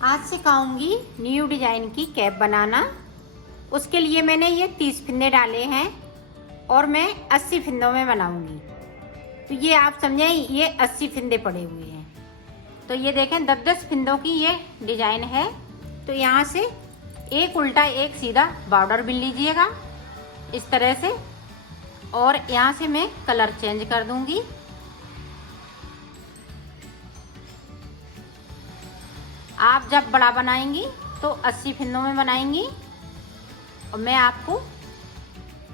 आज सिखाऊंगी new design की cap बनाना। उसके लिए मैंने ये 30 फिंदे डाले हैं और मैं 80 फिंदों में बनाऊंगी। तो ये आप समझें, ये 80 फिंदे पड़े हुए हैं। तो ये देखें 10-10 फिंदों की ये डिजाइन है। तो यहाँ से एक उल्टा एक सीधा बॉर्डर बिन लीजिएगा इस तरह से, और यहाँ से मैं कलर चेंज कर दूंगी। आप जब बड़ा बनाएंगी तो 80 फिंदों में बनाएंगी, और मैं आपको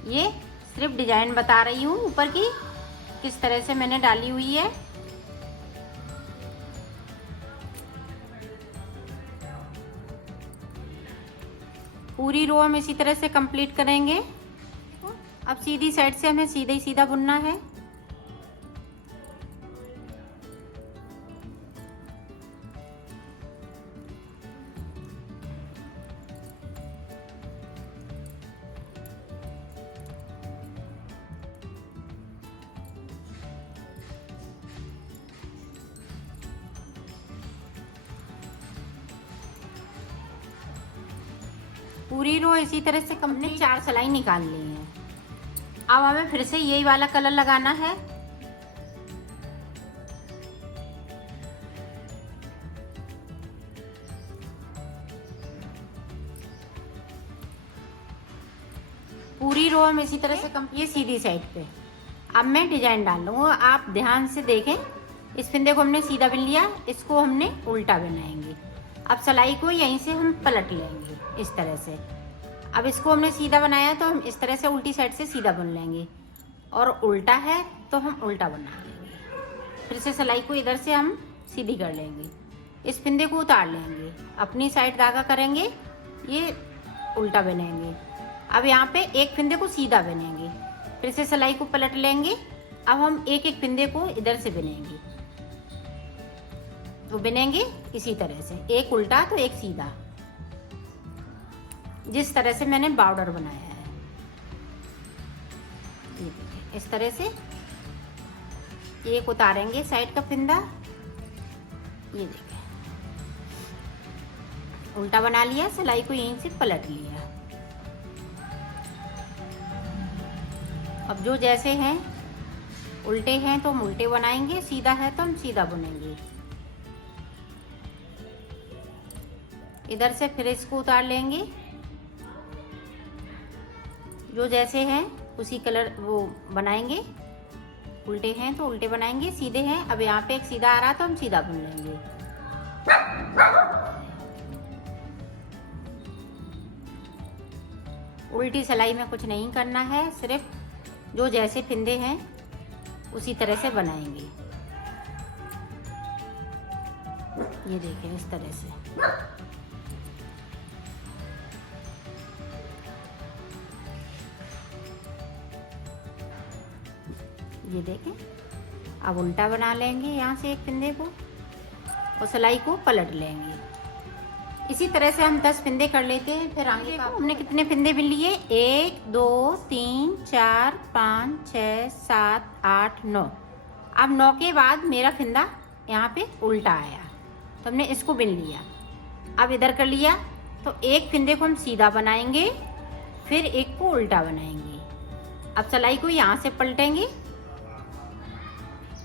ये सिर्फ डिजाइन बता रही हूँ ऊपर की किस तरह से मैंने डाली हुई है। पूरी रो हम इसी तरह से कंप्लीट करेंगे। अब सीधी साइड से हमें सीधा ही सीधा बुनना है। पूरी रो इसी तरह से हमने 4 सिलाई निकाल ली है। अब हमें फिर से यही वाला कलर लगाना है। पूरी रो हम इसी तरह से ये सीधी साइड पे। अब मैं डिजाइन डाल लूँगा, आप ध्यान से देखें। इस फिंदे को हमने सीधा बिन लिया, इसको हमने उल्टा बनाएंगे। अब सिलाई को यहीं से हम पलट लेंगे इस तरह से। अब इसको हमने सीधा बनाया तो हम इस तरह से उल्टी साइड से सीधा बुन लेंगे, और उल्टा है तो हम उल्टा बना लेंगे। फिर से सिलाई को इधर से हम सीधी कर लेंगे, इस फिंदे को उतार लेंगे, अपनी साइड धागा करेंगे, ये उल्टा बनेंगे। अब यहाँ पे एक फिंदे को सीधा बनेंगे, फिर से सिलाई को पलट लेंगे। अब हम एक एक फिंदे को इधर से बनेंगे, तो बनेंगे इसी तरह से, एक उल्टा तो एक सीधा, जिस तरह से मैंने बॉर्डर बनाया है। ये देखिए इस तरह से एक उतारेंगे साइड का फिंदा, ये देखिए उल्टा बना लिया, सिलाई को यहीं से पलट लिया। अब जो जैसे हैं, उल्टे हैं तो हम उल्टे बनाएंगे, सीधा है तो हम सीधा बुनेंगे। इधर से फिर इसको उतार लेंगे, जो जैसे हैं उसी कलर वो बनाएंगे। उल्टे हैं तो उल्टे बनाएंगे, सीधे हैं, अब यहाँ पे एक सीधा आ रहा तो हम सीधा बुन लेंगे। उल्टी सिलाई में कुछ नहीं करना है, सिर्फ जो जैसे फिंदे हैं उसी तरह से बनाएंगे। ये देखें इस तरह से। ये देखें, अब उल्टा बना लेंगे यहाँ से एक फिंदे को, और सिलाई को पलट लेंगे। इसी तरह से हम 10 फिंदे कर लेते हैं। फिर आगे हमने कितने फिंदे बिन लिए, 1 2 3 4 5 6 7 8 9। अब 9 के बाद मेरा फिंदा यहाँ पे उल्टा आया, तो हमने इसको बिन लिया। अब इधर कर लिया तो एक फिंदे को हम सीधा बनाएंगे, फिर एक को उल्टा बनाएंगे। अब सिलाई को यहाँ से पलटेंगे।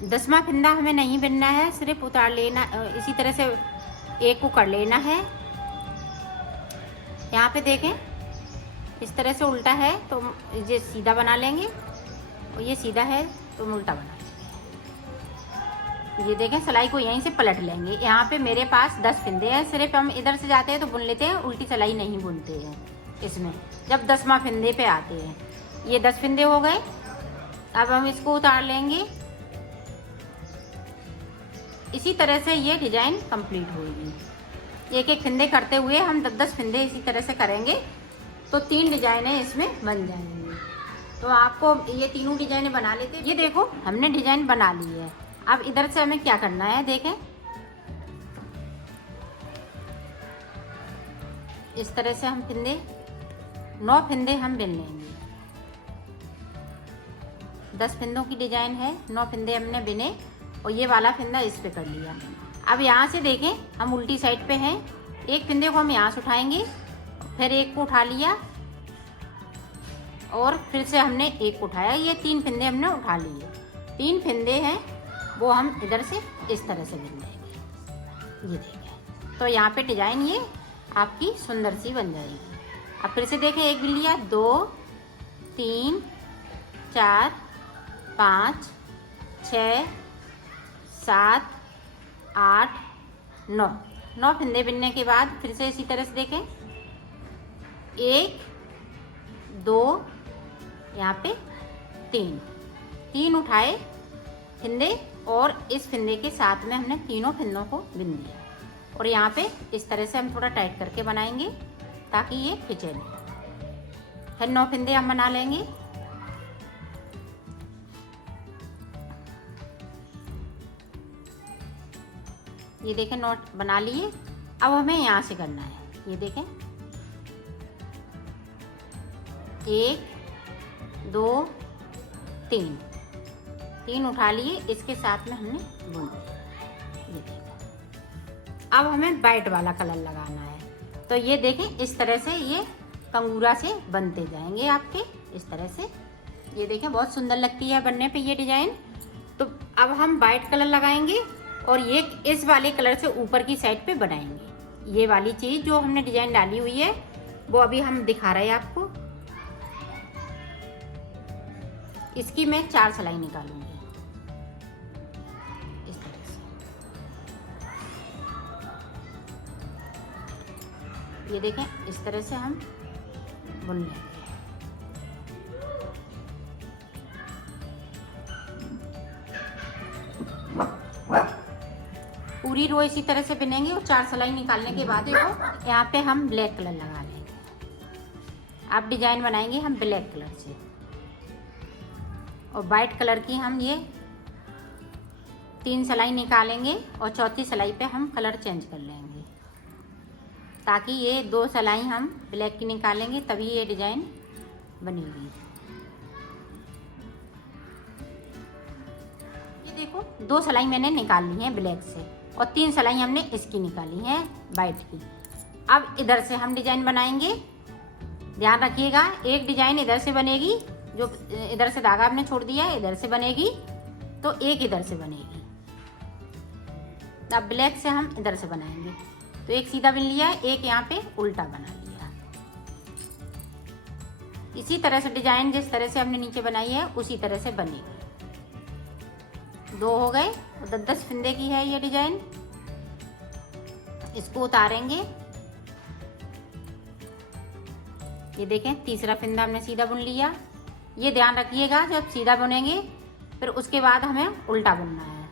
10वां फिंदा हमें नहीं बिनना है, सिर्फ उतार लेना, इसी तरह से एक को कर लेना है। यहाँ पे देखें इस तरह से उल्टा है तो ये सीधा बना लेंगे, और ये सीधा है तो उल्टा बना लेंगे। ये देखें सिलाई को यहीं से पलट लेंगे। यहाँ पे मेरे पास 10 फिंदे हैं, सिर्फ हम इधर से जाते हैं तो बुन लेते हैं, उल्टी सिलाई नहीं बुनते हैं इसमें जब 10वां फिंदे पे आते हैं। ये 10 फिंदे हो गए। अब हम इसको उतार लेंगे। इसी तरह से ये डिजाइन कंप्लीट होगी। एक एक फिंदे करते हुए हम 10-10 फिंदे इसी तरह से करेंगे तो 3 डिजाइनें इसमें बन जाएंगी। तो आपको ये तीनों डिजाइनें बना लेते हैं। ये देखो हमने डिजाइन बना ली है। अब इधर से हमें क्या करना है, देखें इस तरह से हम फिंदे 9 फिंदे हम बिन लेंगे। 10 फिंदों की डिजाइन है, 9 फिंदे हमने बिने, और ये वाला फिंदा इस पे कर लिया। अब यहाँ से देखें हम उल्टी साइड पे हैं एक फिंदे को हम यहाँ से उठाएंगे, फिर एक को उठा लिया और फिर से हमने एक को उठाया। ये 3 फिंदे हमने उठा लिए। 3 फिंदे हैं वो हम इधर से इस तरह से बुन लेंगे। ये देखिए, तो यहाँ पे डिजाइन ये आपकी सुंदर सी बन जाएगी। अब फिर से देखें, एक बिन लिया, 2 3 4 5 6 7 8 9 फिंदे बिनने के बाद फिर से इसी तरह से देखें, 1 2 यहाँ पे 3 उठाए फिंदे और इस फिंदे के साथ में हमने तीनों फिंदों को बिन दिया। और यहाँ पे इस तरह से हम थोड़ा टाइट करके बनाएंगे ताकि ये खिंचे नहीं। फिर 9 फिंदे हम बना लेंगे। ये देखें, नोट बना लिए। अब हमें यहाँ से करना है। ये देखें, 1 2 3 उठा लिए, इसके साथ में हमने बुन दिया। ये देखें, अब हमें वाइट वाला कलर लगाना है। तो ये देखें, इस तरह से ये कंगूरा से बनते जाएंगे आपके, इस तरह से। ये देखें, बहुत सुंदर लगती है बनने पे ये डिजाइन। तो अब हम वाइट कलर लगाएंगे और ये इस वाले कलर से ऊपर की साइड पे बनाएंगे। ये वाली चीज जो हमने डिजाइन डाली हुई है वो अभी हम दिखा रहे हैं आपको। इसकी मैं 4 सिलाई निकालूंगी इस तरह से। ये देखें, इस तरह से हम बुन लेंगे। पूरी रो इसी तरह से बिनेंगे और 4 सिलाई निकालने के बाद देखो यहाँ पे हम ब्लैक कलर लगा लेंगे। अब डिजाइन बनाएंगे हम ब्लैक कलर से और वाइट कलर की हम ये 3 सिलाई निकालेंगे और चौथी सिलाई पे हम कलर चेंज कर लेंगे ताकि ये 2 सिलाई हम ब्लैक की निकालेंगे तभी ये डिजाइन बनेगी। ये देखो, 2 सिलाई मैंने निकाल ली है ब्लैक से और 3 सिलाई हमने इसकी निकाली है वाइट की। अब इधर से हम डिजाइन बनाएंगे। ध्यान रखिएगा, एक डिजाइन इधर से बनेगी, जो इधर से धागा हमने छोड़ दिया है इधर से बनेगी, तो एक इधर से बनेगी। अब ब्लैक से हम इधर से बनाएंगे। तो एक सीधा बिन लिया, एक यहाँ पे उल्टा बना लिया। इसी तरह से डिजाइन जिस तरह से हमने नीचे बनाई है उसी तरह से बनेगी। 2 हो गए और 10-10 फिंदे की है ये डिजाइन। इसको उतारेंगे। ये देखें, तीसरा फिंदा हमने सीधा बुन लिया। ये ध्यान रखिएगा, जब सीधा बुनेंगे फिर उसके बाद हमें उल्टा बुनना है,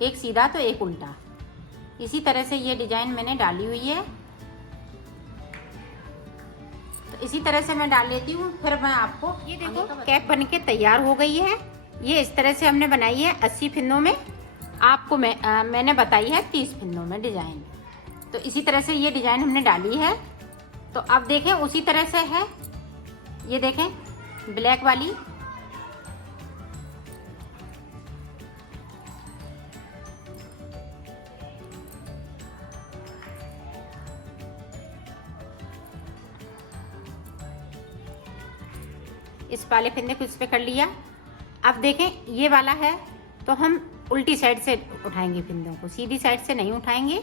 एक सीधा तो एक उल्टा। इसी तरह से ये डिजाइन मैंने डाली हुई है। तो इसी तरह से मैं डाल लेती हूँ, फिर मैं आपको ये देखो कैप बन के तैयार हो गई है। ये इस तरह से हमने बनाई है 80 फिंदों में। आपको मैंने बताई है 30 फिंदों में डिजाइन। तो इसी तरह से ये डिजाइन हमने डाली है। तो अब देखें, उसी तरह से है। ये देखें ब्लैक वाली, इस वाले फिंदे को इस पे कर लिया। अब देखें, ये वाला है तो हम उल्टी साइड से उठाएंगे फिंदों को, सीधी साइड से नहीं उठाएंगे।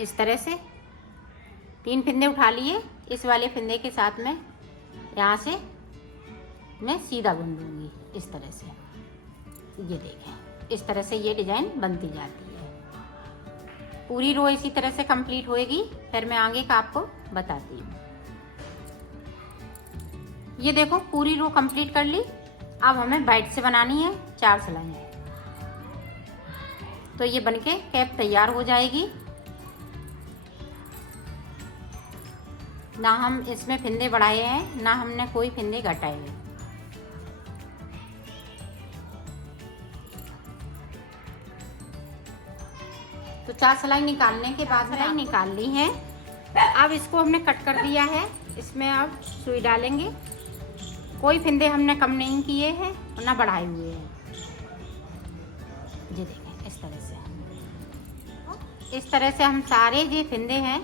इस तरह से 3 फिंदे उठा लिए। इस वाले फिंदे के साथ में यहाँ से मैं सीधा बुन दूंगी इस तरह से। ये देखें, इस तरह से ये डिजाइन बनती जाती है। पूरी रो इसी तरह से कंप्लीट होएगी, फिर मैं आगे का आपको बताती हूँ। ये देखो, पूरी रो कंप्लीट कर ली। अब हमें वाइट से बनानी है 4 सिलाई। तो ये बनके कैप तैयार हो जाएगी। ना हम इसमें फिंदे बढ़ाए हैं, ना हमने कोई फिंदे घटाए हैं। तो 4 सिलाई निकालने के बाद सिलाई निकाल ली है। अब इसको हमने कट कर दिया है। इसमें अब सुई डालेंगे। कोई फिंदे हमने कम नहीं किए हैं और ना बढ़ाए हुए हैं। ये देखें, इस तरह से इस तरह से हम सारे जो फिंदे हैं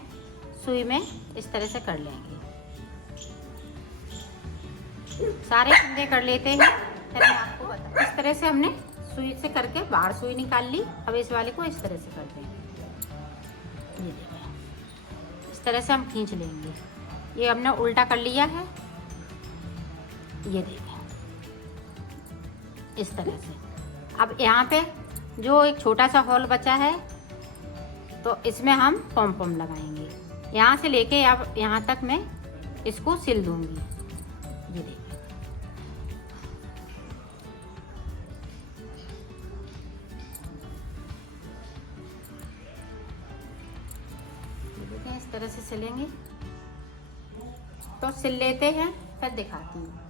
सुई में इस तरह से कर लेंगे। सारे फिंदे कर लेते हैं, फिर मैं आपको बता। इस तरह से हमने सुई से करके बाहर सुई निकाल ली। अब इस वाले को इस तरह से कर देंगे। ये देखिए, इस तरह से हम खींच लेंगे। ये हमने उल्टा कर लिया है। ये देखिए इस तरह से। अब यहाँ पे जो एक छोटा सा हॉल बचा है तो इसमें हम पॉम पॉम लगाएंगे। यहाँ से लेके अब यहाँ तक मैं इसको सिल दूंगी। ये देखिए, इस तरह से सिलेंगे। तो सिल लेते हैं, फिर दिखाती हूँ।